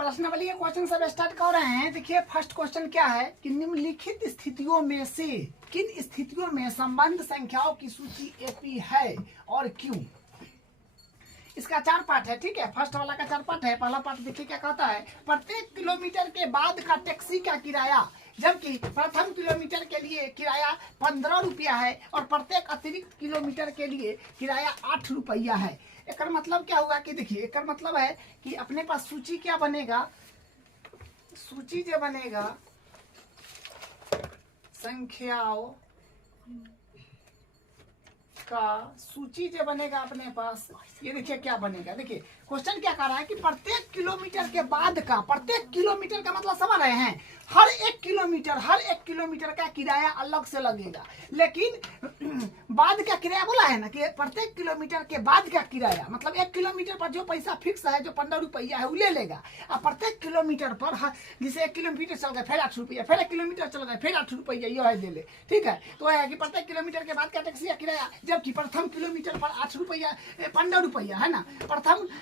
प्रश्नावली के क्वेश्चन सब स्टार्ट कर रहे हैं। देखिए फर्स्ट क्वेश्चन क्या है कि निम्नलिखित स्थितियों में से किन स्थितियों में संबंध संख्याओं की सूची एपी है और क्यों। इसका 4 पार्ट है, ठीक है। फर्स्ट वाला का 4 पार्ट है। पहला पार्ट देखिए क्या कहता है, प्रत्येक किलोमीटर के बाद का टैक्सी का किराया, जबकि प्रथम किलोमीटर के लिए किराया 15 रुपया है और प्रत्येक अतिरिक्त किलोमीटर के लिए किराया 8 रुपया है। एक मतलब क्या होगा कि देखिए एक मतलब है कि अपने पास सूची क्या बनेगा, सूची जो बनेगा संख्याओं का सूची जो बनेगा अपने पास, ये देखिए क्या बनेगा। देखिए क्वेश्चन क्या कर रहा है कि प्रत्येक किलोमीटर के बाद का, प्रत्येक किलोमीटर का मतलब समझ रहे हैं, हर एक किलोमीटर का किराया अलग से लगेगा। लेकिन बाद का किराया बोला है ना कि प्रत्येक किलोमीटर के बाद का किराया मतलब 1 किलोमीटर पर जो पैसा फिक्स है, जो 15 रुपया है वो ले लेगा। और प्रत्येक किलोमीटर पर जैसे 1 किलोमीटर चल गए फिर 8 रुपया, फिर 1 किलोमीटर चल गए फिर 8 रुपया, यह है दे ले, ठीक है। तो है कि प्रत्येक किलोमीटर के बाद का टैक्सी का किराया, जबकि प्रथम किलोमीटर पर 8 रुपया 15 रुपया है ना,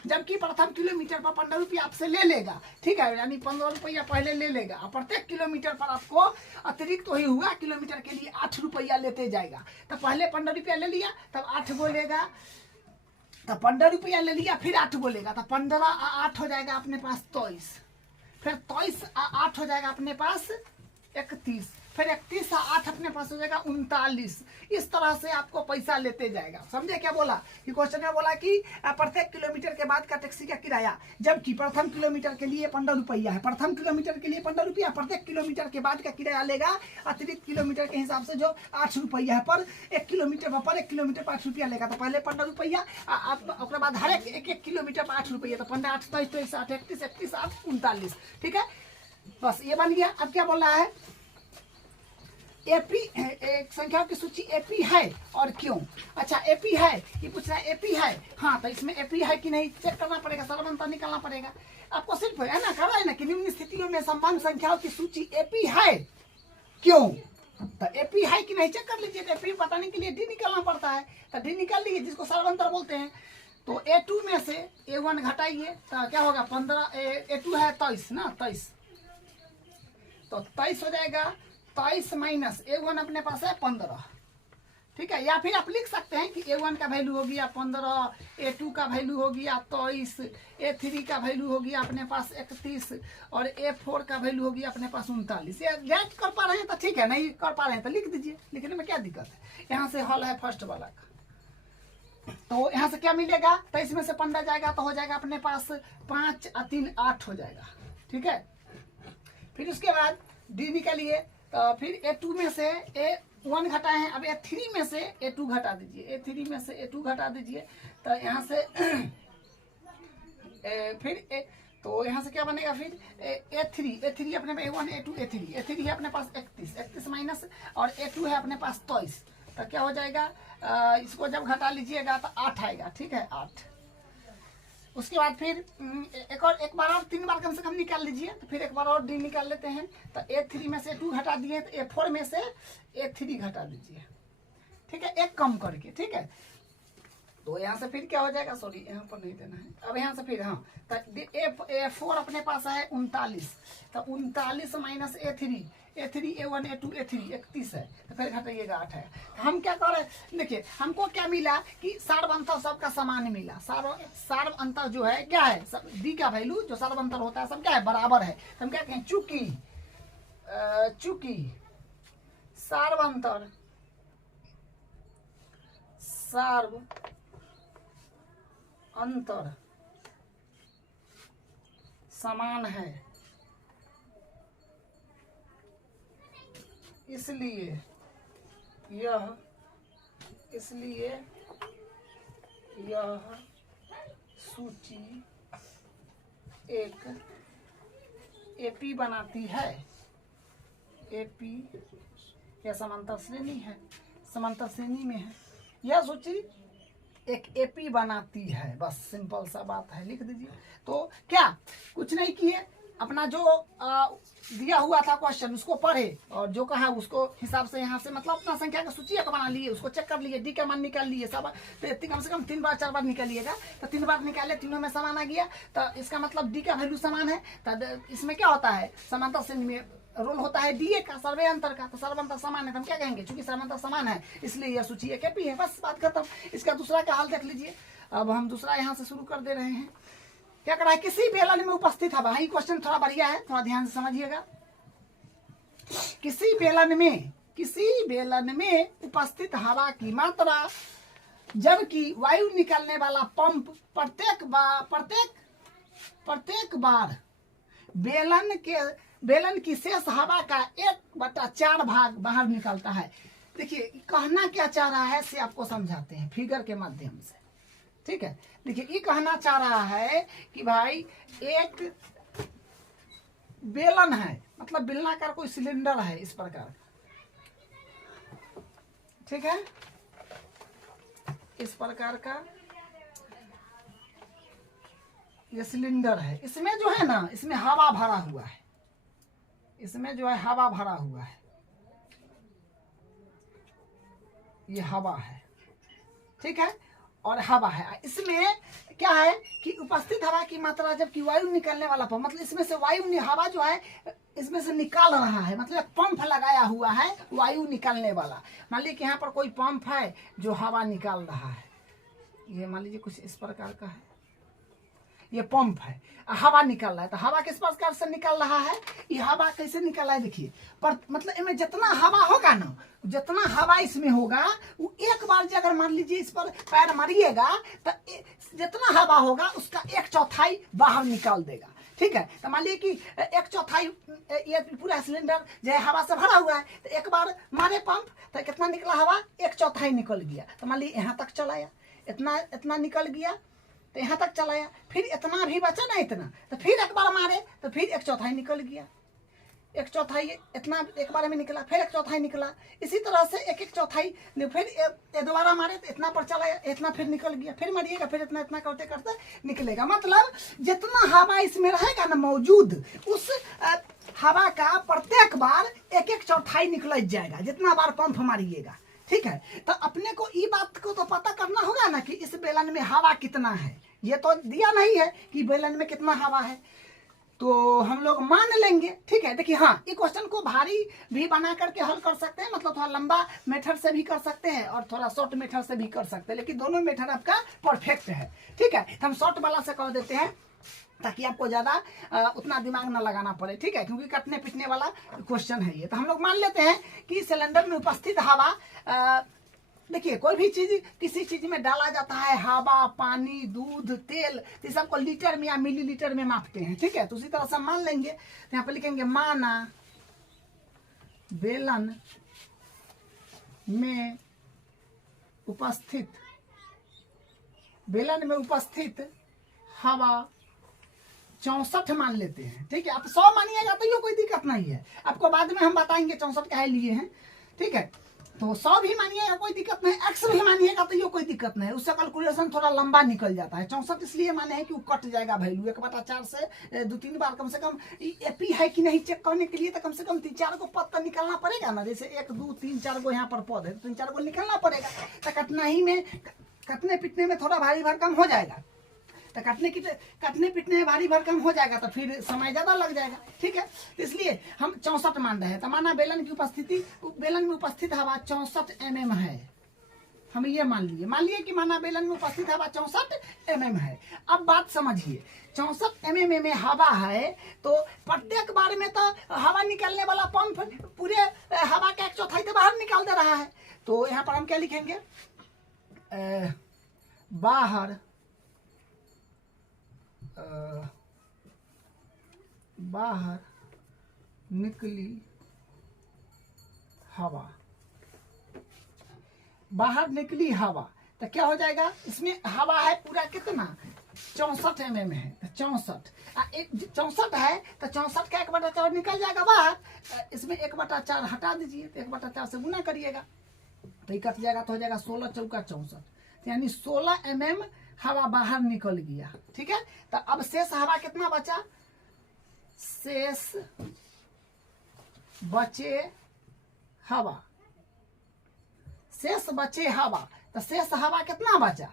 जबकि प्रथम किलोमीटर पर 15 रुपया आपसे ले लेगा, ठीक है, यानी 15 रुपया पहले ले लेगा। और प्रत्येक किलोमीटर पर आपको अतिरिक्त वही हुआ किलोमीटर के लिए 8 रुपया लेते जाएगा। तो पहले 15 रुपया ले लिया, तब 8 बोलेगा, तो 15 रुपया ले लिया फिर 8 बोलेगा, तो 15 8 हो जाएगा अपने पास 23, फिर 23 8 हो जाएगा अपने पास 31, फिर 31 8 अपने पास हो जाएगा 39। इस तरह से आपको पैसा लेते जाएगा। समझे क्या बोला कि क्वेश्चन में बोला कि प्रत्येक किलोमीटर के बाद का टैक्सी का किराया, जबकि प्रथम किलोमीटर के लिए 15 रुपया है, प्रथम किलोमीटर के लिए 15 रुपया, प्रत्येक किलोमीटर के बाद का किराया लेगा अतिरिक्त किलोमीटर के हिसाब से जो 8 रुपया है, पर 1 किलोमीटर पर 1 किलोमीटर पर 8 रुपया लेगा। तो पहले 15 रुपया, उसके बाद हर एक किलोमीटर पर 8 रुपया, तो 15 8 23 8 31 31 8 39, ठीक है। बस ये बन गया। अब क्या बोल रहा है, एपी एक संख्याओं की सूची एपी है और क्यों। अच्छा एपी है, ये पूछ रहा है एपी है, हाँ तो इसमें एपी है कि नहीं चेक करना पड़ेगा, सरलता निकालना पड़ेगा आपको। सिर्फ है ना, कर रहा है ना कि निम्न स्थितियों में संबंध संख्याओं की सूची एपी है क्यों। तो एपी है कि नहीं चेक कर लीजिए। तो एपी बताने के लिए डी निकालना पड़ता है, तो डी निकाल लीजिए, जिसको सरलंतर बोलते हैं। तो A2 में से A1 घटाइए तो क्या होगा 15, A2 है 23 ना, 23, तो 23 हो जाएगा। 23 माइनस A1 अपने पास है 15, ठीक है। या फिर आप लिख सकते हैं कि A1 का वैल्यू हो गया 15, A2 का वैल्यू हो गया 23, A3 का वैल्यू हो गया अपने पास 31 और A4 का वैल्यू हो गया अपने पास 39। ये याद कर पा रहे हैं तो ठीक है, नहीं कर पा रहे हैं तो लिख दीजिए, लिखने में क्या दिक्कत है। यहाँ से हल है फर्स्ट वाला का, तो यहाँ से क्या मिलेगा, 23 में से 15 जाएगा तो हो जाएगा अपने पास 5 और 3 8 हो जाएगा, ठीक है। फिर उसके बाद डी निकालिए, तो फिर A2 में से A1 घटाए हैं, अब A3 में से A2 घटा दीजिए, A3 में से A2 घटा दीजिए, तो यहाँ से फिर तो यहाँ से क्या बनेगा, फिर A3 अपने में A1 A2 A3 है अपने पास 31 माइनस और A2 है अपने पास 23, तो क्या हो जाएगा, इसको जब घटा लीजिएगा तो 8 आएगा, ठीक है 8। उसके बाद फिर एक बार और 3 बार कम से कम निकाल लीजिए, तो फिर एक बार और डी निकाल लेते हैं। तो A3 में से 2 घटा दिए, तो A4 में से A3 घटा दीजिए, ठीक है, एक कम करके, ठीक है। तो यहाँ से फिर क्या हो जाएगा, सॉरी यहाँ पर नहीं देना है, अब यहाँ से फिर हाँ, तो A4 अपने पास है 39, तो 39 minus A3 A1 A2 A3 31 है, तो फिर घटाइएगा 8 है। हम क्या कर रहे हैं, देखिए हमको क्या मिला कि सार्व अंतर सबका समान मिला। सार्व अंतर जो है क्या है, डी का वैल्यू जो सार्व अंतर होता है सब क्या है, बराबर है। तो हम क्या कहें, चूंकि सार्व अंतर समान है, इसलिए यह सूची एक एपी बनाती है। एपी यह समांतर श्रेणी है, समांतर श्रेणी में है, यह सूची एक एपी बनाती है। बस सिंपल सा बात है, लिख दीजिए। तो क्या कुछ नहीं किए, अपना जो दिया हुआ था क्वेश्चन उसको पढ़े और जो कहा उसको हिसाब से यहाँ से मतलब अपना संख्या का सूची एक बना लिए, उसको चेक कर लिए, डी का मान निकाल लिए सब। तो कम से कम 3 बार 4 बार निकालिएगा। तो 3 बार निकाले, तीनों में समान आ गया, तो इसका मतलब डी का वैल्यू समान है। तो इसमें क्या होता है, समांतर श्रेणी में रोल होता है डीए का, सर्वे अंतर का। तो सर्व अंतर समान है तो हम क्या कहेंगे, चूंकि सर्व अंतर समान है इसलिए यह सूची एक है, बस बात खत्म। इसका दूसरा का हाल देख लीजिए। अब हम दूसरा यहाँ से शुरू कर दे रहे हैं। क्या करा है, किसी बेलन में उपस्थित हवा, ये क्वेश्चन थोड़ा बढ़िया है, थोड़ा ध्यान से समझिएगा। किसी बेलन में उपस्थित हवा की मात्रा जबकि वायु निकालने वाला पंप प्रत्येक बार बेलन की शेष हवा का 1/4 भाग बाहर निकलता है। देखिए कहना क्या चाह रहा है से आपको समझाते हैं फिगर के माध्यम से, ठीक है। देखिए ये कहना चाह रहा है कि भाई एक बेलन है, मतलब बेलनाकार कोई सिलेंडर है इस प्रकार, ठीक है, इस प्रकार का ये सिलेंडर है। इसमें जो है ना, इसमें हवा भरा हुआ है, इसमें जो है हवा भरा हुआ है, ये हवा है, ठीक है, और हवा है। इसमें क्या है कि उपस्थित हवा की मात्रा जबकि वायु निकलने वाला पंप, मतलब इसमें से वायु हवा जो है इसमें से निकाल रहा है, मतलब पंप लगाया हुआ है वायु निकालने वाला। मान लीजिए कि यहाँ पर कोई पंप है जो हवा निकाल रहा है, ये मान लीजिए कुछ इस प्रकार का है, ये पंप है, हवा निकल रहा है। तो हवा किस प्रकार से निकल रहा है, ये हवा कैसे निकल रहा है देखिए, पर मतलब इसमें जितना हवा होगा ना, जितना हवा इसमें होगा वो एक बार जो अगर मान लीजिए इस पर पैर मारिएगा तो जितना हवा होगा उसका 1/4 बाहर निकाल देगा, ठीक है। तो मान लीजिए कि 1/4 ये पूरा सिलेंडर जो है हवा से भरा हुआ है, तो एक बार मारे पंप तो कितना निकला हवा, 1/4 निकल गया। तो मान लीजिए यहाँ तक चलाया, इतना निकल गया, तो यहाँ तक चलाया, फिर इतना भी बचा ना, इतना, तो फिर एक बार मारे तो फिर 1/4 निकल गया, 1/4 इतना एक बार में निकला, फिर 1/4 निकला। इसी तरह से 1/4 फिर दोबारा मारे तो इतना पर चलाया, इतना फिर निकल गया, फिर मारिएगा, फिर इतना करते करते निकलेगा। मतलब जितना हवा इसमें रहेगा ना मौजूद, उस हवा का प्रत्येक बार 1/4 निकल जाएगा जितना बार पंप मारिएगा, ठीक है। तो अपने को ये बात को तो पता करना होगा ना कि इस बेलन में हवा कितना है। ये तो दिया नहीं है कि बेलन में कितना हवा है, तो हम लोग मान लेंगे, ठीक है। देखिए हाँ, ये क्वेश्चन को भारी भी बना करके हल कर सकते हैं, मतलब थोड़ा लंबा मेथड से भी कर सकते हैं और थोड़ा शॉर्ट मेथड से भी कर सकते हैं, लेकिन दोनों मेथड आपका परफेक्ट है, ठीक है। तो हम शॉर्ट वाला से कर देते हैं ताकि आपको ज़्यादा उतना दिमाग ना लगाना पड़े, ठीक है, क्योंकि कटने पिटने वाला क्वेश्चन है ये। तो हम लोग मान लेते हैं कि सिलेंडर में उपस्थित हवा, देखिए कोई भी चीज किसी चीज में डाला जाता है, हवा, पानी, दूध, तेल, तो सबको लीटर में या मिलीलीटर में मापते हैं, ठीक है। तो उसी तरह से मान लेंगे, तो यहाँ पे लिखेंगे माना बेलन में उपस्थित हवा 64 मान लेते हैं, ठीक है। आप 100 मानिएगा तो ये कोई दिक्कत नहीं है, आपको बाद में हम बताएंगे 64 काहे लिए हैं, ठीक है। तो 100 भी मानिएगा कोई दिक्कत नहीं, x भी मानिएगा तो ये कोई दिक्कत नहीं, उससे कैलकुलेशन थोड़ा लंबा निकल जाता है। 64 इसलिए माने हैं कि वो कट जाएगा वैल्यू, 1/4 से 2-3 बार कम से कम एपी है कि नहीं चेक करने के लिए तो कम से कम 3-4 को पद तो निकलना पड़ेगा ना, जैसे 1 2 3 4 को यहाँ पर पद है, 3-4 को निकलना पड़ेगा। तो कटने पिटने में थोड़ा भारी भरकम हो जाएगा, तो कटने पिटने में भारी भरकम हो जाएगा तो फिर समय ज्यादा लग जाएगा, ठीक है। तो इसलिए हम 64 मान रहे हैं। तो माना बेलन में उपस्थित हवा 64 mm है, हम ये मान लिए कि माना बेलन में उपस्थित हवा 64 mm है। अब बात समझिए, 64 mm में हवा है तो प्रत्येक बार में तो हवा निकालने वाला पंप पूरे हवा का 1/4 तो बाहर निकाल दे रहा है। तो यहाँ पर हम क्या लिखेंगे, बाहर निकली हवा, तो क्या हो जाएगा, इसमें हवा है पूरा कितना 64 mm है, तो 64 है तो 64 का 1/4 निकल जाएगा बाहर, इसमें 1/4 हटा दीजिए, तो 1/4 से गुना करिएगा तो ये कट जाएगा, तो हो जाएगा 16 चौका 64, यानी 16 mm हवा बाहर निकल गया, ठीक है। तो अब शेष हवा कितना बचा, शेष बचे हवा, शेष बचे हवा। तो शेष हवा कितना बचा?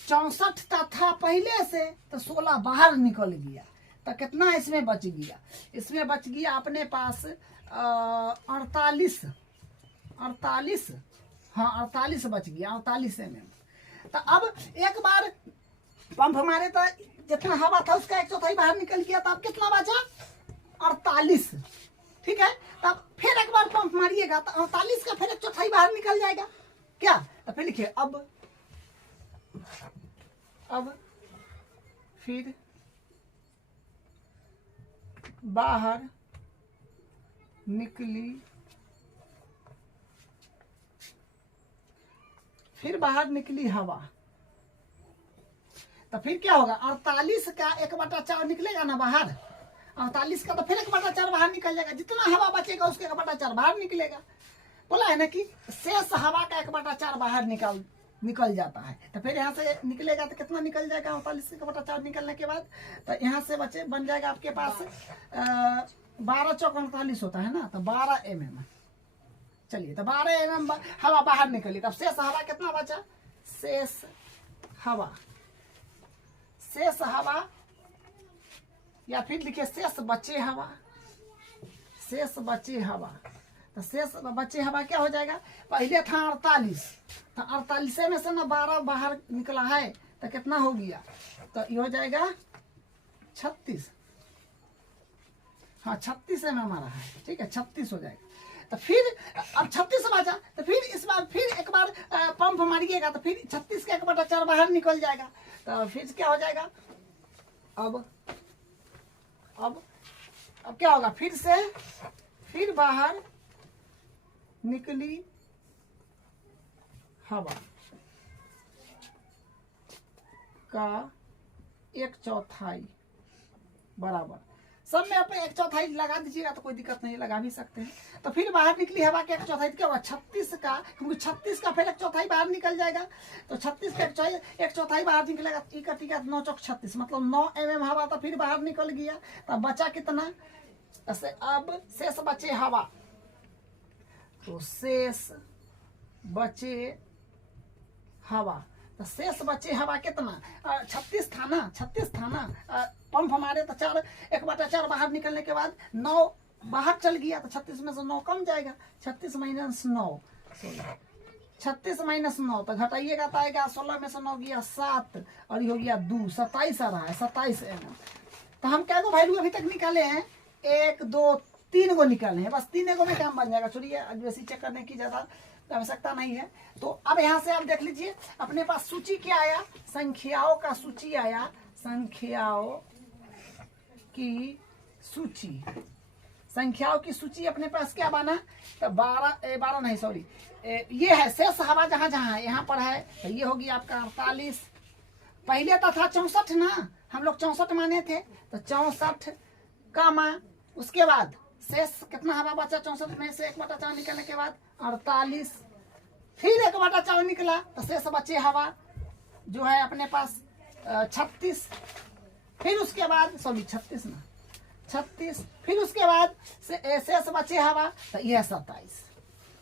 64 था पहले से, तो 16 बाहर निकल गया। तो कितना इसमें बच गया? इसमें बच गया अपने पास 48, हाँ 48 बच गया, 48 mm। तो अब एक बार पंप मारे तो जितना हवा था उसका 1/4 बाहर निकल गया, तो अब कितना बचा? 48। ठीक है, तब फिर एक बार पंप मारिएगा तो 48 का फिर 1/4 बाहर निकल जाएगा क्या? तो फिर लिखिए अब फिर बाहर निकली, फिर बाहर निकली हवा। तो फिर क्या होगा? 48 का 1/4 निकलेगा ना बाहर, 48 का तो फिर 1/4 बाहर निकल जाएगा। जितना हवा बचेगा उसके 1/4 बाहर निकलेगा। बोला है ना कि शेष हवा का 1/4 बाहर निकल जाता है। तो फिर यहाँ से निकलेगा तो कितना निकल जाएगा? 48 का 1/4 निकलने के बाद तो यहाँ से बचे बन जाएगा आपके पास 12 चौक 48 होता है ना, तो 12 mm। चलिए, तो 12 mm हवा बाहर निकली। तब शेष हवा कितना बचा? शेष हवा या फिर लिखिए शेष बचे हवा, तो शेष बचे हवा क्या हो जाएगा? पहले था 48, तो 48 में से ना 12 बाहर निकला है, तो कितना हो गया? तो ये हो जाएगा 36। हाँ 36 में हमारा है, ठीक है, 36 हो जाएगा। तो फिर अब 36 बचा, तो फिर इस बार फिर एक बार पंप मारिएगा तो फिर 36 का 1/4 बाहर निकल जाएगा। तो फिर क्या हो जाएगा? अब क्या होगा? फिर बाहर निकली हवा का 1/4 बराबर, सब में आप 1/4 लगा दीजिएगा तो कोई दिक्कत नहीं, लगा भी सकते हैं। तो फिर बाहर निकली हवा के 1/4 क्या होगा? 36 का, क्योंकि 36 का फिर 1/4 बाहर निकल जाएगा। तो 36 का 1/4 बाहर निकलेगा, ठीक है, 9 चौक 36 मतलब 9 mm हवा तो फिर बाहर निकल गया। तो बचा कितना? अब शेष बचे हवा, तो शेष बचे हवा, तो शेष बचे हवा कितना? 36 था ना, पंप हमारे तो 1/4 बाहर निकलने के बाद 9 बाहर चल गया, तो 36 में से 9 कम जाएगा। 36 - 9 36 - 9 तो घटाइएगा तो आएगा 16 में से 9 गया 7 और ये हो गया 2, 27 आ रहा है, 27 mm। तो हम क्या वैल्यू अभी तक निकाले हैं? 1 2 3 गो निकाले हैं, बस 3 गो में काम बन जाएगा। छोड़िए, वैसे चेक करने की ज्यादा आवश्यकता नहीं है। तो अब यहाँ से आप देख लीजिए अपने पास सूची क्या आया? संख्याओं का सूची आया, संख्याओं की सूची अपने पास क्या बना? तो 12 नहीं, सॉरी, ये है शेष हवा जहाँ है यहाँ पर है, तो ये होगी आपका 48। पहले तो था 64 ना, हम लोग 64 माने थे, तो 64 का मान, उसके बाद शेष कितना हवा बचा? 64 में से 1/4 निकलने के बाद 48, फिर 1/4 निकला, तो शेष बचे हवा जो है अपने पास 36, फिर उसके बाद 36, फिर उसके बाद शेष बचे हवा, तो यह 27।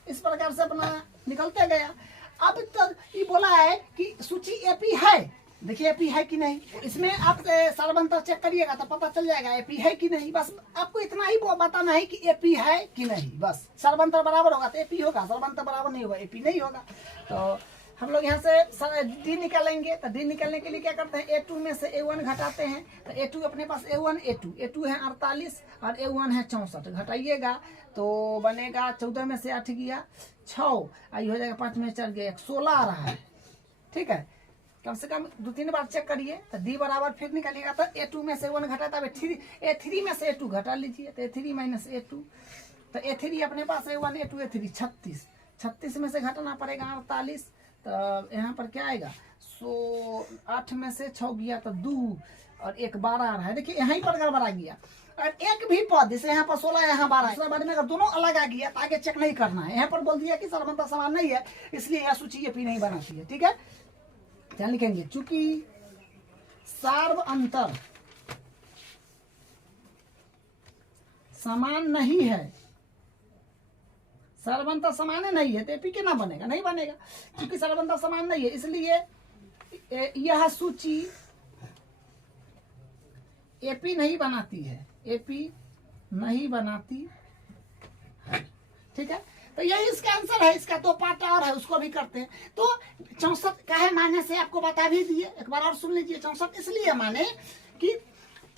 इस प्रकार से अपना निकलते गया। अब तक ये बोला है कि सूची एपी है, देखिए एपी है कि नहीं, इसमें आप सर्वंतर चेक करिएगा तो पता चल जाएगा एपी है कि नहीं। बस आपको इतना ही बताना है कि एपी है कि नहीं, बस सर्वंतर बराबर होगा तो एपी होगा, सर्वंतर बराबर नहीं होगा एपी नहीं होगा। तो हम लोग यहाँ से डी निकालेंगे, तो डी निकालने के लिए क्या करते हैं? A2 में से A1 घटाते हैं, तो A2 अपने पास A1 A2 है 48 और A1 है 64, घटाइएगा तो बनेगा 14 में से 8 गया 6, आई हो जाएगा 5 में 4 गया 1, 16 आ रहा है। ठीक है, कम से कम 2-3 बार चेक करिए। तो डी बराबर फिर निकालिएगा, तो A2 में से A1 घटा, तब A3 में से A2 घटा लीजिए, तो A3 - A2, तो A3 अपने पास A1 A2 A3 36 में से घटाना पड़ेगा 48, तो यहाँ पर क्या आएगा? 8 में से 6 गया तो 2 और 1 12 आ रहा है। देखिए यहीं पर गड़बड़ा गया, और एक भी पद जैसे यहाँ पर 16 यहाँ 12 है, बाद में अगर दोनों अलग आ गया तो आगे चेक नहीं करना है। यहाँ पर बोल दिया कि सर्वंतर समान नहीं है, इसलिए यह सूची एपी नहीं बनाती है। ठीक है, क्या लिखेंगे? चूंकि सार्वअंतर समान नहीं है, सरबंता समान नहीं है तो एपी के ना बनेगा, नहीं बनेगा क्योंकि सरबंता समान नहीं है। इसलिए यह सूची एपी नहीं बनाती है, एपी नहीं बनाती, ठीक है। तो यही इसका आंसर है। इसका दो पार्ट और है, उसको भी करते हैं। तो 64 का है माने से आपको बता भी दिए, एक बार और सुन लीजिए। 64 इसलिए माने कि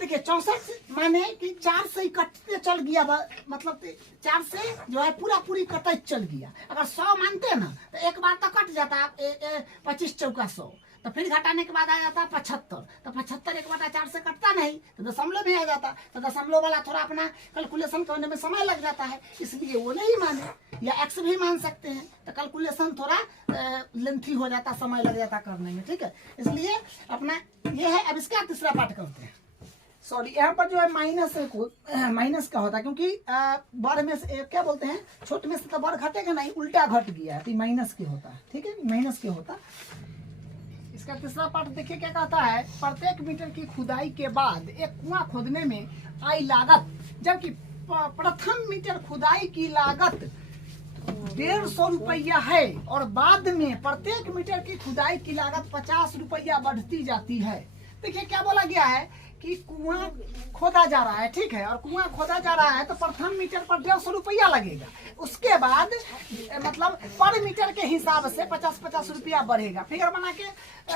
देखिए 64 माने कि 4 से कटते चल गया, मतलब 4 से जो है पूरी कटाई चल गया। अगर 100 मानते हैं ना तो एक बार तो कट जाता है 25 चौका 100, तो फिर घटाने के बाद आ जाता है 75, तो 75 1/4 से कटता नहीं तो दशमलव भी आ जाता, तो दशमलव वाला थोड़ा अपना कैलकुलेशन करने में समय लग जाता है, इसलिए वो नहीं माने। या एक्स भी मान सकते हैं तो कैलकुलेशन थोड़ा लेंथी हो जाता, समय लग जाता करने में, ठीक है। इसलिए अपना ये है। अब इसका तीसरा पार्ट करते हैं। सॉरी, यहाँ पर जो है माइनस का होता है क्योंकि बड़ में से क्या बोलते हैं, छोटे में से तो बड़ घटेगा नहीं, उल्टा घट गया है, तो माइनस के होता है, ठीक है, माइनस के होता। इसका तीसरा पार्ट देखिए क्या कहता है। प्रत्येक मीटर की खुदाई के बाद एक कुआं खोदने में आई लागत, जबकि प्रथम मीटर खुदाई की लागत 150 रुपया है और बाद में प्रत्येक मीटर की खुदाई की लागत 50 रुपया बढ़ती जाती है। देखिए क्या बोला गया है कि कुआं खोदा जा रहा है, ठीक है, और कुआं खोदा जा रहा है तो प्रथम मीटर पर 150 रुपया लगेगा। उसके बाद मतलब पर मीटर के हिसाब से 50-50 रुपया बढ़ेगा। फिगर बना के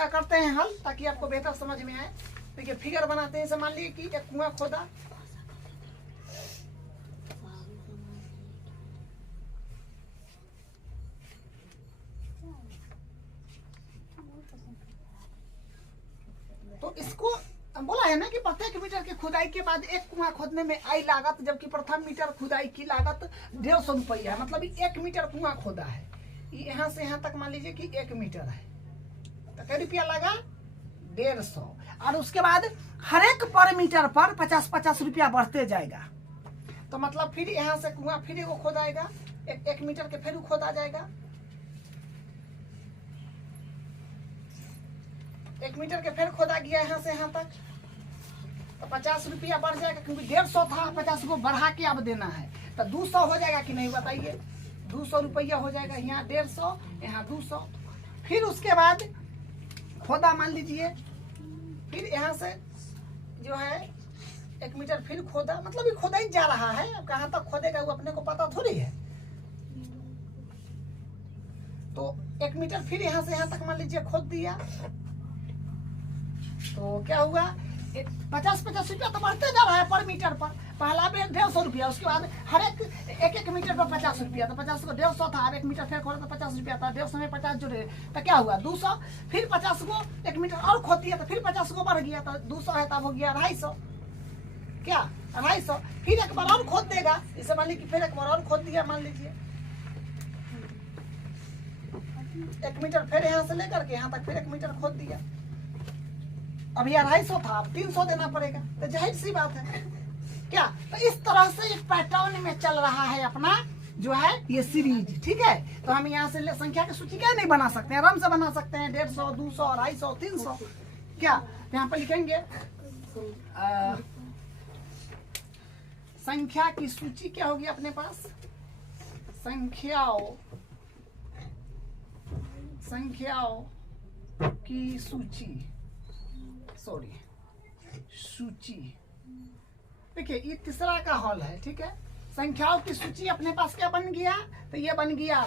करते हैं हल, ताकि आपको बेहतर समझ में आए। देखिए फिगर बनाते हैं। मान लीजिए कि एक कुआं खोदा, तो इसको बोला है ना कि प्रत्येक मीटर की खुदाई के बाद एक कुआं खोदने में आई लागत, जबकि प्रथम मीटर खुदाई की लागत 150 रुपया, मतलब 1 मीटर कुआं खोदा है, यहाँ से यहाँ तक मान लीजिए कि 1 मीटर है, तो क्या रुपया लगा 150, और उसके बाद हर एक पर मीटर पर 50-50 रुपया बढ़ते जाएगा। तो मतलब फिर यहाँ से कुआं फिर वो खोदाएगा, 1 मीटर के फिर खोदा जाएगा, 1 मीटर के फिर खोदा गया यहाँ से यहाँ तक, तो 50 रुपया बढ़ जाएगा क्योंकि 150 था, 50 को बढ़ा के अब देना है, तो 200 हो जाएगा कि नहीं बताइए। 200 रुपया हो जाएगा, यहाँ 150, यहाँ 200। फिर उसके बाद खोदा मान लीजिए, फिर यहाँ से जो है 1 मीटर फिर खोदा, मतलब ये खोदा ही जा रहा है, अब कहाँ तक खोदेगा वो अपने को पता थोड़ी है। तो 1 मीटर फिर यहाँ से यहाँ तक मान लीजिए खोद दिया, तो क्या हुआ 50-50 रुपया तो बढ़ते जा रहा है पर मीटर पर। पहला में 150 रुपया, उसके बाद हर एक मीटर पर 50 रुपया, तो 50 को 150 था, अब 1 मीटर फिर खोदा तो 50 रुपया था, 150 में 50 जुड़े तो क्या हुआ 200। फिर 50 को 1 मीटर और खोद दिया तो फिर 50 को बढ़ गया, तो 200 है तब हो गया 250, क्या 250। फिर एक बार और खोद देगा, इसे मान लीजिए फिर एक बार और खोद दिया, मान लीजिए 1 मीटर फिर यहाँ से लेकर के यहाँ तक फिर 1 मीटर खोद दिया, अभी 250 था, अब 300 देना पड़ेगा, तो जाहिर सी बात है क्या। तो इस तरह से एक पैटर्न में चल रहा है अपना जो है ये सीरीज, ठीक है। तो हम यहाँ से संख्या की सूची क्या नहीं बना सकते हैं, आराम से बना सकते हैं 150, 200, 250, 300, क्या। तो यहाँ पर लिखेंगे संख्या की सूची क्या होगी अपने पास, संख्याओं की सूची, सूची। देखिए ये तीसरा का हल है, ठीक है। संख्याओं की सूची अपने पास क्या बन गया, तो ये बन गया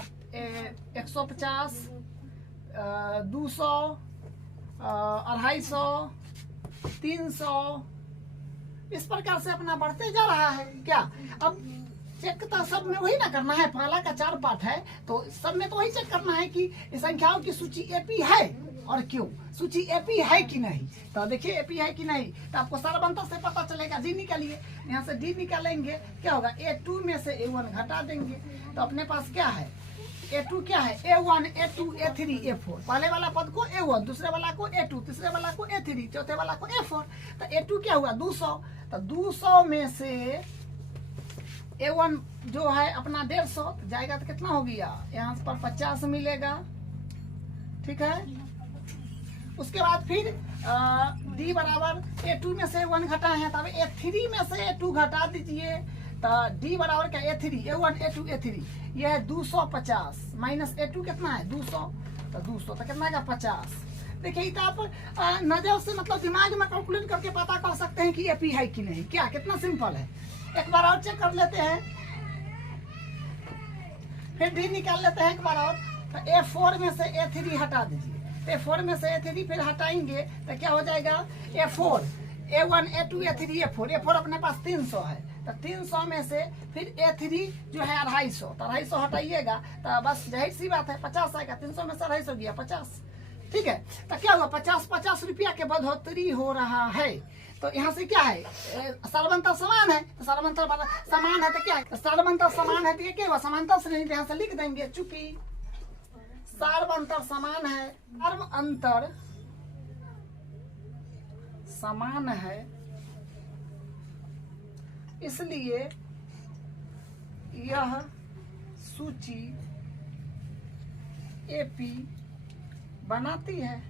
150, 200, 250, 300, इस प्रकार से अपना बढ़ते जा रहा है, क्या। अब चेक तो सब में वही ना करना है, पहला का 4 पार्ट है तो सब में तो वही चेक करना है कि संख्याओं की सूची एपी है और क्यों, सूची एपी है कि नहीं। तो देखिए एपी है कि नहीं, तो आपको सरबंता से पता चलेगा। डी निकालिए, यहाँ से डी निकालेंगे, क्या होगा A2 में से A1 घटा देंगे, तो अपने पास क्या है A2 क्या है A1, A2, A3, A4। पहले वाला पद को A1, दूसरे वाला को A2, तीसरे वाला को A3, चौथे वाला को A4। तो A2 क्या हुआ 200, तो 200 में से A1 जो है अपना 150 तो जाएगा, तो कितना हो गया यहाँ पर 50 मिलेगा, ठीक है। उसके बाद फिर D बराबर A2 में से 1 घटा है, तब A3 में से A2 घटा दीजिए, तो डी बराबर क्या A3 A1 A2 A3 ये है 250 माइनस A2 कितना है 200 तो 200 तो कितना आएगा 50। देखिए तो आप नजर से मतलब दिमाग में कैलकुलेट करके पता कर सकते हैं कि AP है कि नहीं। क्या कितना सिंपल है। एक बार और चेक कर लेते हैं, फिर डी निकाल लेते हैं एक बार और। तो A4 में से A3 हटा दीजिए, A4 में से A3 फिर हटाएंगे तो क्या हो जाएगा A4 A1 A2 A3 A4 अपने पास 300 है तो 300 में से फिर A3 जो है 250 तो 250 हटाइएगा तो बस जाहिर सी बात है 50 आएगा। 300 में से 250 गया 50। ठीक है तो क्या हुआ 50 रुपया के बढ़ोतरी हो रहा है। तो यहाँ से क्या है सारबंतर समान है तो सारबंतर समान है तो क्या है सारबंतर समान है तो ये क्या हुआ समांतर श्रेणी यहाँ से लिख देंगे चूंकि सारबंतर समान है अंतर समान है इसलिए यह सूची AP बनाती है।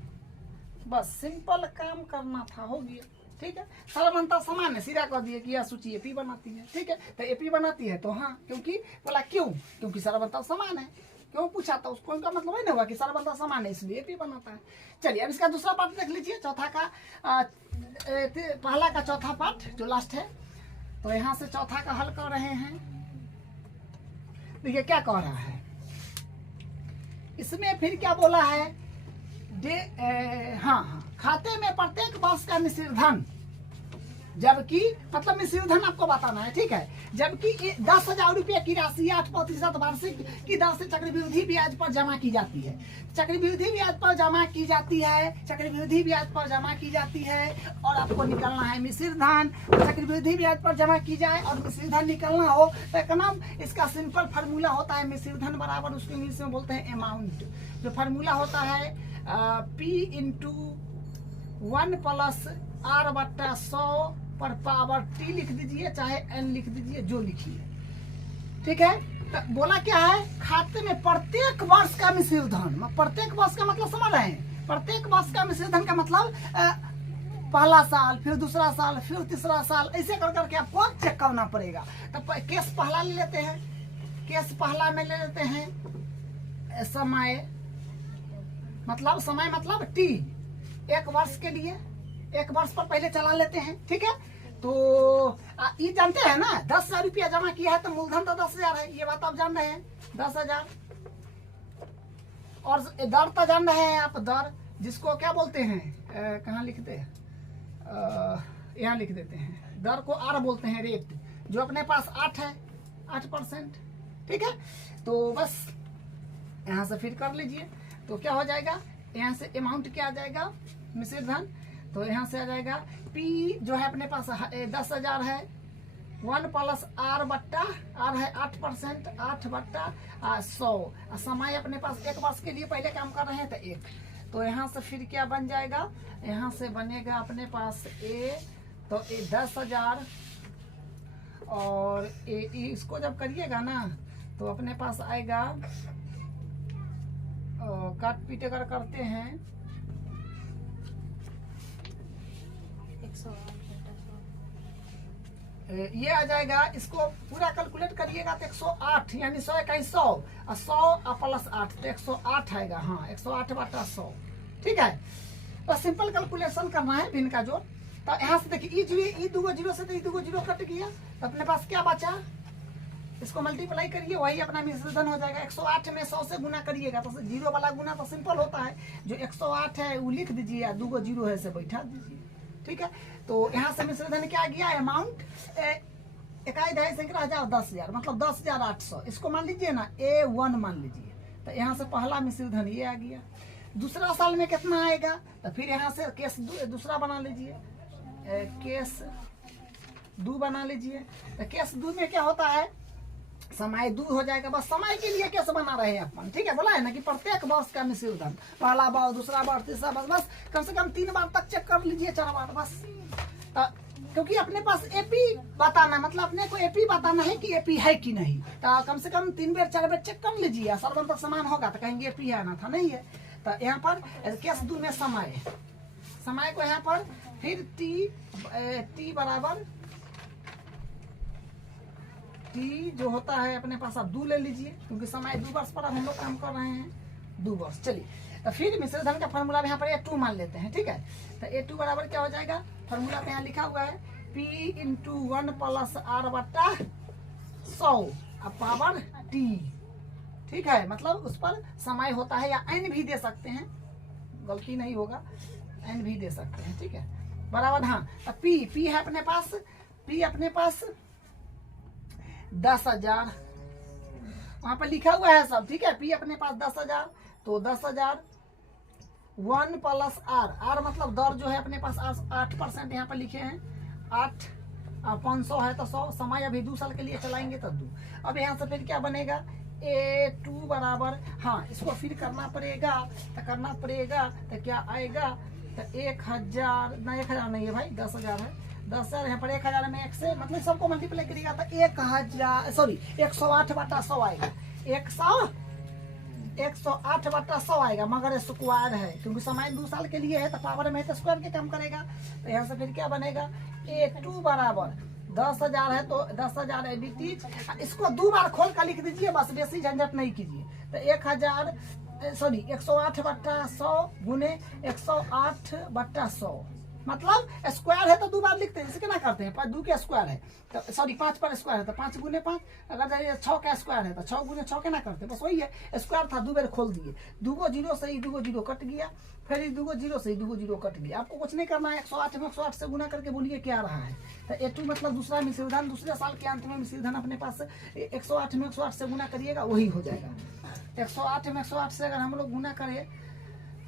बस सिंपल काम करना था, हो गया। ठीक है सारबंतर समान है सीधा कह दिए कि यह सूची AP बनाती है। ठीक है तो AP बनाती है तो हाँ क्योंकि बोला क्यों क्योंकि सारबंतर समान है। क्यों पूछा था उसको इनका मतलब ही नहीं हुआ कि सारबंतर समान है इसलिए AP बनाता है। चलिए अब इसका दूसरा पार्ट देख लीजिए चौथा का पहला का चौथा पार्ट जो लास्ट है। तो यहाँ से चौथा का हल कर रहे हैं। देखिए क्या कह रहा है इसमें फिर क्या बोला है हाँ खाते में प्रत्येक वर्ष का मिश्रित धन जबकि मतलब मिश्रित धन आपको बताना है। ठीक है जबकि 10,000 रुपये की राशि 8% वार्षिक की दर से चक्रवृद्धि ब्याज पर जमा की जाती है। चक्रवृद्धि ब्याज पर जमा की जाती है चक्रवृद्धि ब्याज पर जमा की जाती है और आपको निकलना है मिश्रित धन। चक्रवृद्धि ब्याज पर जमा की जाए और मिश्रित धन निकलना हो तो एकदम इसका सिंपल फार्मूला होता है मिश्रित धन बराबर उसको इंग्लिश में बोलते हैं अमाउंट। जो फार्मूला होता है P × 1 + R/100 पर पावर T लिख दीजिए चाहे N लिख दीजिए जो लिखिए। ठीक है तो बोला क्या है खाते में प्रत्येक वर्ष का मिश्रित धन। प्रत्येक वर्ष का मतलब समझ रहे हैं प्रत्येक वर्ष का मिश्रित धन का मतलब पहला साल फिर दूसरा साल फिर तीसरा साल ऐसे कर करके आपको चेक करना पड़ेगा। तो केस पहला ले लेते हैं। केस पहला में ले लेते हैं समय मतलब T एक वर्ष के लिए एक वर्ष पर पहले चला लेते हैं। ठीक है तो ये जानते हैं ना 10,000 रुपया जमा किया है तो मूलधन तो 10,000 है ये बात आप जान रहे हैं 10,000 और दर तो जान रहे हैं आप दर जिसको क्या बोलते हैं कहाँ लिखते हैं यहाँ लिख देते हैं दर को R बोलते हैं रेट जो अपने पास 8 है 8%। ठीक है तो बस यहाँ से फिर कर लीजिए तो क्या हो जाएगा यहाँ से अमाउंट क्या आ जाएगा मिश्रित धन। तो यहाँ से आ जाएगा P जो है अपने पास 10,000 है 1 + R है 8% 8/100 समय अपने पास एक वर्ष के लिए पहले काम कर रहे हैं तो 1। तो यहाँ से फिर क्या बन जाएगा यहाँ से बनेगा अपने पास A तो 10,000 और इसको जब करिएगा ना तो अपने पास आएगा काट पीट अगर करते हैं 108 ये आ जाएगा। इसको पूरा कैलकुलेट करिएगा तो 108 यानी 100 का 100 और 100 + 8 तो 108 आएगा। हाँ 108/100। ठीक है तो सिंपल कैलकुलेशन करना है भिन्न का जोड़। तो यहाँ से देखिए ई दूगो जीरो से तो ई दूगो जीरो कट गया तो अपने पास क्या बचा इसको मल्टीप्लाई करिए वही अपना मिश्रित धन हो जाएगा। 108 में 100 से गुना करिएगा तो जीरो वाला गुना तो सिंपल होता है जो 108 है वो लिख दीजिए या दूगो जीरो है से बैठा दीजिए। ठीक है तो यहाँ से मिश्रित धन क्या गया अमाउंट 1.5 सैकड़ा 10,000 मतलब 10,800 इसको मान लीजिए ना A1 मान लीजिए। तो यहाँ से पहला मिश्रित धन ये आ गया। दूसरा साल में कितना आएगा तो फिर यहाँ से केस दूसरा बना लीजिए केस 2 बना लीजिए। तो केस 2 में क्या होता है समय 2 हो जाएगा। बस समय के लिए केस बना रहे हैं अपन। ठीक है बोला है ना कि प्रत्येक वर्ष का मिश्रित धन पहला बार दूसरा बार तीसरा बार बस कम से कम 3 बार तक चेक कर लीजिए 4 बार बस। क्योंकि अपने पास AP बताना मतलब अपने को AP बताना है कि AP है कि नहीं। तो कम से कम 3 बार 4 बार चेक कर लीजिए सारबंतर समान होगा तो कहेंगे AP है ना था नहीं है। तो यहाँ पर केस 2 में समय को यहाँ पर फिर T बराबर टी जो होता है अपने पास आप 2 ले लीजिए, क्योंकि समय 2 वर्ष पर अब हम लोग काम कर रहे हैं, 2 वर्ष। चलिए, तो फिर मिश्रित धन का फॉर्मूला यहाँ पर A2 मान लेते हैं, ठीक है। तो A2 बराबर क्या हो जाएगा, फॉर्मूला पे यहाँ लिखा हुआ है P इंटू 1 प्लस R बट्टा 100 पावर T, ठीक है। मतलब उस पर समय होता है, या n भी दे सकते हैं, गलती नहीं होगा, n भी दे सकते हैं, ठीक है, बराबर। हाँ, P है अपने पास, P अपने पास 10,000 वहां पर लिखा हुआ है सब, ठीक है। P अपने पास 10,000, तो 10,000 1 प्लस R मतलब दर जो है अपने पास 8% यहाँ पर लिखे हैं, 8 और 500 है तो 100, समय अभी 2 साल के लिए चलाएंगे तो 2। अब यहाँ से फिर क्या बनेगा, A2 बराबर, हाँ इसको फिर करना पड़ेगा, तो क्या आएगा, तो 1,000 ना, 1,000 नहीं है भाई, 10,000 है, 10,000 यहाँ पर 1,000 में 1 से मतलब सबको मल्टीप्लाई करिएगा तो 108 बटा 100 आएगा, 108 बटा 100 आएगा, मगर स्क्वायर है, क्योंकि समय 2 साल के लिए है तो पावर में तो स्क्वायर के काम करेगा। तो यहाँ से फिर क्या बनेगा, A2 बराबर 10,000 है तो 10,000 एबीटी, इसको 2 बार खोल कर लिख दीजिए, बस बेसी झंझट नहीं कीजिए। तो 108 बट्टा 100 गुने 108 बट्टा 100, मतलब स्क्वायर है तो 2 बार लिखते हैं, जैसे क्या करते हैं, 2 के स्क्वायर है तो 5 पर स्क्वायर है तो 5 गुने 5, अगर 6 का स्क्वायर है तो 6 गुने 6 के ना करते, बस वही है, स्क्वायर था 2 बार खोल दिए, 2 को 0 से ही 2 को 0 कट गया, फिर 2 को 0 से ही 2 को 0 कट गया। आपको कुछ नहीं करना है, 108 में 108 से गुना करके बोलिए क्या रहा है। तो A2 मतलब दूसरा मिश्रित धन, दूसरे साल के अंत में मिश्रित धन अपने पास 108 में 108 से गुना करिएगा, वही हो जाएगा। 108 में 108 से अगर हम लोग गुना करें,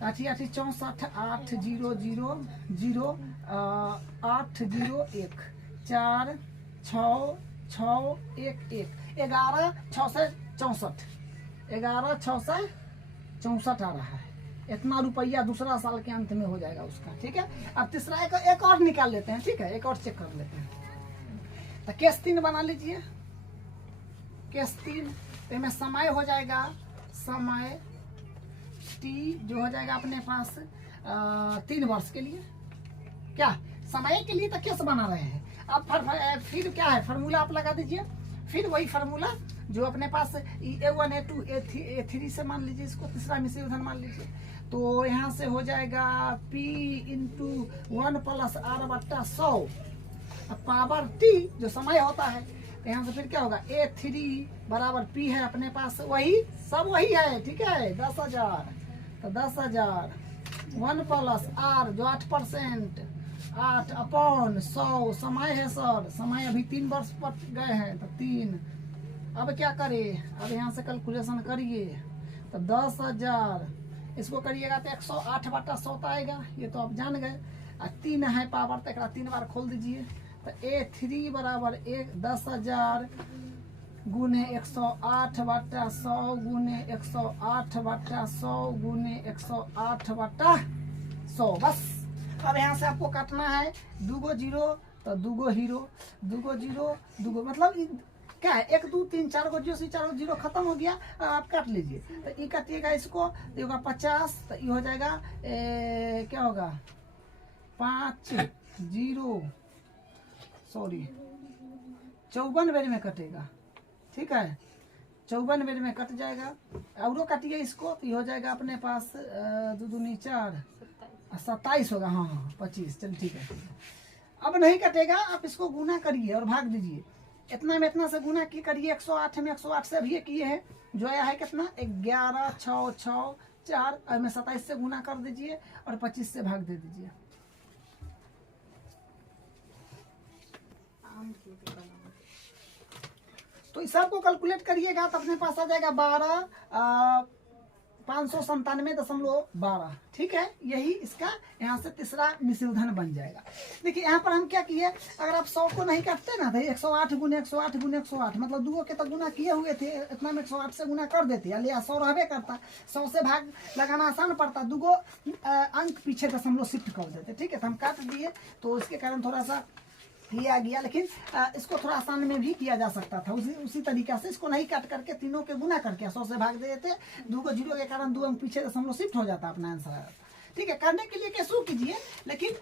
8 64 8 0 0 0 8 0 1 4 6 6 1 1 11 6 से 64, 11 6 से 64 आ रहा है, इतना रुपया दूसरा साल के अंत में हो जाएगा उसका, ठीक है। अब तीसरा एक और निकाल लेते हैं, ठीक है, एक और चेक कर लेते हैं। तो केस 3 बना लीजिए, केस 3 में समय हो जाएगा, समय T जो हो जाएगा अपने पास 3 वर्ष के लिए, क्या समय के लिए तो केस बना रहे हैं। अब फिर क्या है, फार्मूला आप लगा दीजिए, फिर वही फार्मूला जो अपने पास A1 A2 A3 से मान लीजिए, इसको तीसरा मिश्रित धन मान लीजिए, तो यहाँ से हो जाएगा P इंटू 1 प्लस R बट्टा 100 पावर T जो समय होता है। तो यहाँ से फिर क्या होगा, A3 बराबर P है अपने पास, वही सब वही है, ठीक है, 10,000, तो 10,000 1 प्लस R जो 8%, 8 अपॉन 100 समय है सर, समय अभी 3 वर्ष पर गए हैं तो 3। अब क्या करें, अब यहाँ से कैलकुलेशन करिए, तो 10,000 इसको करिएगा तो 108 बटा 100 आएगा, ये तो आप जान गए, 3 है पावर तो 3 बार खोल दीजिए। तो A3 बराबर 10,000 गुने 108 बटा 100 गुने 108 बटा 100 गुने 108 बटा 100, बस। अब यहाँ से आपको काटना है 2 को 0 तो 2 को हीरो, 2 को 0 2 को, मतलब क्या है, 1 2 3 4 को 0 से 4 को 0 खत्म हो गया, आप काट लीजिए। तो ये काटिएगा इसको, तो होगा 50, तो ये हो जाएगा क्या होगा 5 0 54 बेर में कटेगा, ठीक है, 54 बेर में कट जाएगा। और काटिए इसको, तो ये हो जाएगा अपने पास 2 दूनी 4 27 होगा, हाँ हाँ 25, चलिए ठीक है। अब नहीं कटेगा, आप इसको गुना करिए और भाग दीजिए, इतना में इतना से गुना की करिए, 108 में 108 से भी किए हैं, जो आया है कितना 11 6 6 4, और में 27 से गुना कर दीजिए और 25 से भाग दे दीजिए। तो इस सबको कैलकुलेट करिएगा तो अपने पास आ जाएगा 597.12, ठीक है। यही इसका यहाँ से तीसरा मिश्रित धन बन जाएगा। देखिए यहाँ पर हम क्या किए, अगर आप 100 को नहीं काटते ना तो 108 गुने 108 गुने 108, मतलब 2 के तो गुना किए हुए थे, इतना में 108 से गुना कर देते, या 100 रहबे करता, 100 से भाग लगाना आसान पड़ता, 2 अंक पीछे दशमलव शिफ्ट कर देते, ठीक है। तो हम काट दिए, तो इसके कारण थोड़ा सा ये आ गया, लेकिन इसको थोड़ा आसान में भी किया जा सकता था, उसी तरीका से इसको नहीं काट करके तीनों के गुना करके 100 से भाग दे देते, 2 को 0 के कारण 2 अंक पीछे दशमलव शिफ्ट हो जाता, अपना आंसर आ जाता। ठीक है, करने के लिए कैसे कीजिए, लेकिन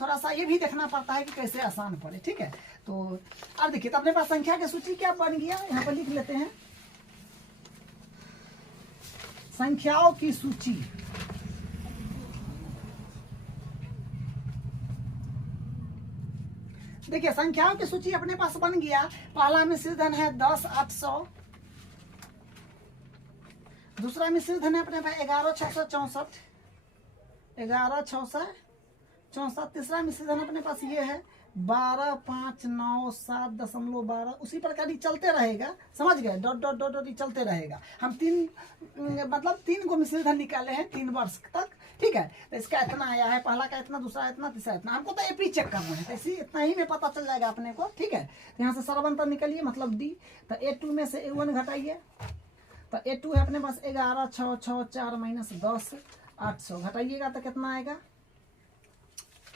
थोड़ा सा ये भी देखना पड़ता है कि कैसे आसान पड़े। ठीक है, तो अब देखिए, तो अपने पास संख्या की सूची क्या बन गया, यहाँ पर लिख लेते हैं संख्याओं की सूची। देखिए, संख्याओं की सूची अपने पास बन गया। पहला मिश्र धन है 10 800, दूसरा मिश्र धन है अपने पास 11 664, 11 664, तीसरा मिश्र धन अपने पास ये है 12 5 9 7.12। उसी प्रकार ही चलते रहेगा, समझ गए, डॉट डॉट डॉट डॉट चलते रहेगा। हम तीन गो मिश्र धन निकाले हैं 3 वर्ष तक। ठीक है, तो इसका इतना आया है, पहला का इतना, दूसरा इतना, तीसरा इतना। हमको तो एपी चेक करना है, तो इसी इतना ही में पता चल जाएगा अपने को। ठीक है, तो यहाँ से सरबंतर निकलिए, मतलब डी। तो A2 में से A1 घटाइए, तो A2 है अपने पास 11 6 6 4 माइनस 10 800, घटाइएगा तो कितना आएगा,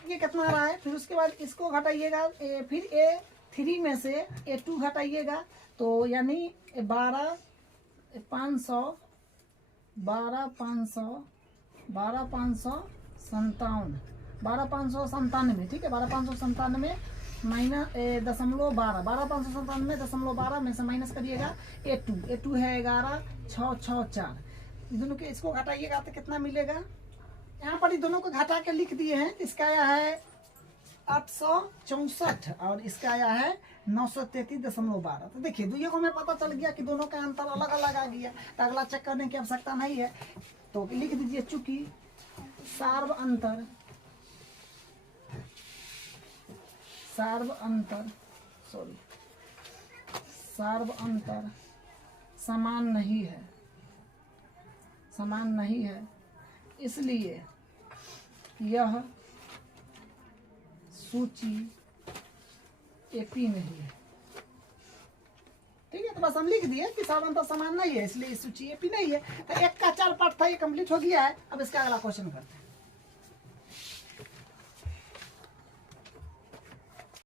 ये कितना आ रहा है। फिर उसके बाद इसको घटाइएगा, फिर A3 में से A2 घटाइएगा, तो यानी 12 500 12 500 12 597 12 597। ठीक है, 12 597 माइनस 0.12 12 597.12 में से माइनस करिएगा A2 है 11 6 6 4। दोनों के इसको घटाइएगा तो कितना मिलेगा, यहाँ पर दोनों को घटा के लिख दिए हैं। इसका आया है 864 और इसका आया है 933.12। तो देखिए, दुइयों को हमें पता चल गया कि दोनों का अंतर अलग अलग आ गया, तो अगला चेक करने की आवश्यकता नहीं है। तो लिख दीजिए, चूंकि सार्व अंतर समान नहीं है, इसलिए यह सूची एपी नहीं है। ठीक है, तो बस हम लिख दिए कि सार्वंतर समान नहीं है, इसलिए सूची एपी नहीं है। तो 1 का 4 पार्ट था, ये कंप्लीट हो गया है। अब इसका अगला क्वेश्चन करते हैं।